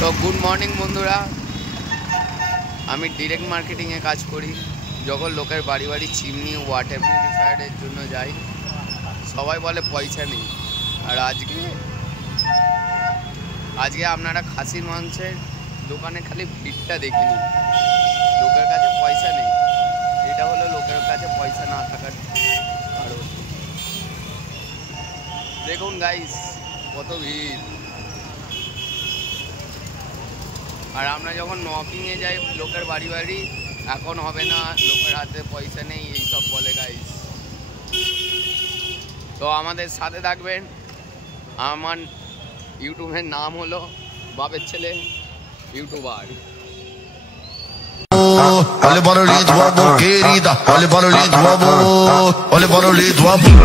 তো good morning বন্ধুরা, আমি ডিরেক্ট মার্কেটিংয়ে কাজ করি। যখন লোকের বাড়ি বাড়ি চিমনি ওয়াটার পিউরিফায়ারের জন্য যাই, সবাই বলে পয়সা নেই। আর আজকে আপনারা খাসির মাংসের দোকানে খালি ভিড়টা দেখে নিন। লোকের কাছে পয়সা নেই, এটা হলো লোকের কাছে পয়সা না থাকার কারণ। দেখুন গাইস, কত ভিড়। আর আমরা যখন নকিংয়ে যাই লোকের বাড়ি বাড়ি, এখন হবে না, লোকের হাতে পয়সা নেই, এইসব বলে গাইস। তো আমাদের সাথে থাকবেন। আমার ইউটিউবের নাম হলো বাপের ছেলে YouTuber. Olha o barulhinho do amor, querida. Olha o barulhinho do amor. Olha o barulhinho do amor.